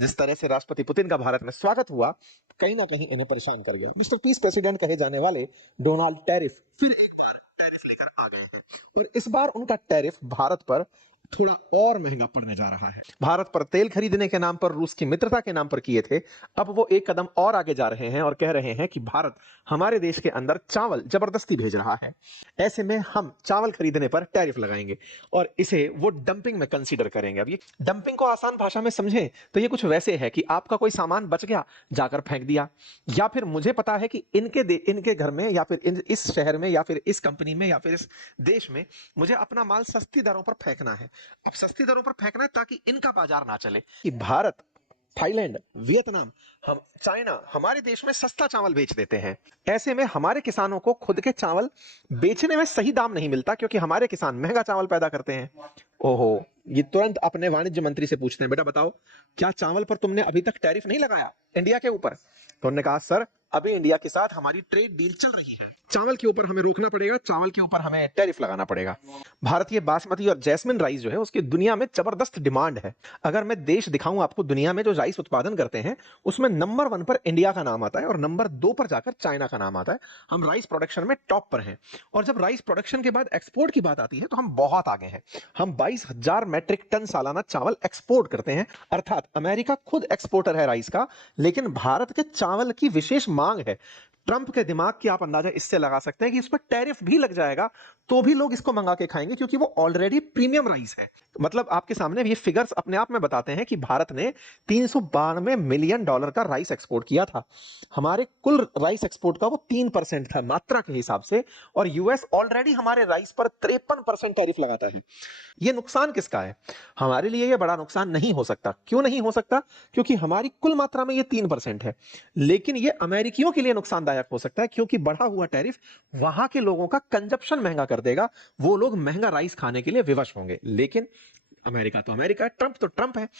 जिस तरह से राष्ट्रपति पुतिन का भारत में स्वागत हुआ, कहीं ना कहीं इन्हें परेशान कर गया। मिस्टर पीस प्रेसिडेंट कहे जाने वाले डोनाल्ड टैरिफ फिर एक बार टैरिफ लेकर आ गए हैं, और इस बार उनका टैरिफ भारत पर थोड़ा और महंगा पड़ने जा रहा है। भारत पर तेल खरीदने के नाम पर, रूस की मित्रता के नाम पर किए थे, अब वो एक कदम और आगे जा रहे हैं और कह रहे हैं कि भारत हमारे देश के अंदर चावल जबरदस्ती भेज रहा है। ऐसे में हम चावल खरीदने पर टैरिफ लगाएंगे और इसे वो डंपिंग में कंसीडर करेंगे। अब ये डंपिंग को आसान भाषा में समझें तो ये कुछ वैसे है कि आपका कोई सामान बच गया, जाकर फेंक दिया, या फिर मुझे पता है कि इनके घर में या फिर इस शहर में या फिर इस कंपनी में या फिर इस देश में मुझे अपना माल सस्ती दरों पर फेंकना है। अब सस्ती दरों पर फेंकना है ताकि इनका बाजार ना चले। कि भारत, थाईलैंड, वियतनाम, हम चाइना हमारे देश में सस्ता चावल बेच देते हैं। ऐसे में हमारे किसानों को खुद के चावल बेचने में सही दाम नहीं मिलता, क्योंकि हमारे किसान महंगा चावल पैदा करते हैं। ओहो, ये तुरंत अपने वाणिज्य मंत्री से पूछते हैं, बेटा बताओ, क्या चावल पर तुमने अभी तक टैरिफ नहीं लगाया इंडिया के ऊपर? तो उन्होंने कहा, सर अभी इंडिया के साथ हमारी ट्रेड डील चल रही है, चावल के ऊपर हमें रोकना पड़ेगा, चावल के ऊपर हमें टैरिफ लगाना पड़ेगा। भारतीय बासमती और जैस्मिन राइस जो है उसकी दुनिया में जबरदस्त डिमांड है। अगर मैं देश दिखाऊं आपको दुनिया में जो राइस उत्पादन करते हैं, उसमें नंबर 1 पर इंडिया का नाम आता है और नंबर 2 पर जाकर चाइना का नाम आता है। हम राइस प्रोडक्शन में टॉप पर हैं। और जब राइस प्रोडक्शन के बाद एक्सपोर्ट की बात आती है तो हम बहुत आगे हैं। हम 22,000 मैट्रिक टन सालाना चावल एक्सपोर्ट करते हैं, अर्थात अमेरिका खुद एक्सपोर्टर है राइस का, लेकिन भारत के चावल की विशेष मांग है। ट्रंप के दिमाग की आप अंदाजा इससे लगा सकते हैं कि इस पर टैरिफ भी लग जाएगा तो भी लोग इसको मंगा के खाएंगे, क्योंकि वो ऑलरेडी प्रीमियम राइस है। मतलब आपके सामने ये फिगर्स अपने आप में बताते हैं कि भारत ने $392 मिलियन का राइस एक्सपोर्ट किया था। हमारे कुल राइस एक्सपोर्ट का वो 3% था मात्रा के हिसाब से, और यूएस ऑलरेडी हमारे राइस पर 53% टैरिफ लगाता है। ये नुकसान किसका है? हमारे लिए ये बड़ा नुकसान नहीं हो सकता। क्यों नहीं हो सकता? क्योंकि हमारी कुल मात्रा में ये 3% है, लेकिन ये अमेरिकियों के लिए नुकसानदायक हो सकता है, क्योंकि बढ़ा हुआ टैरिफ वहां के लोगों का कंजप्शन महंगा कर देगा। वो लोग महंगा राइस खाने के लिए विवश होंगे। लेकिन अमेरिका तो अमेरिका है, ट्रंप तो ट्रंप है।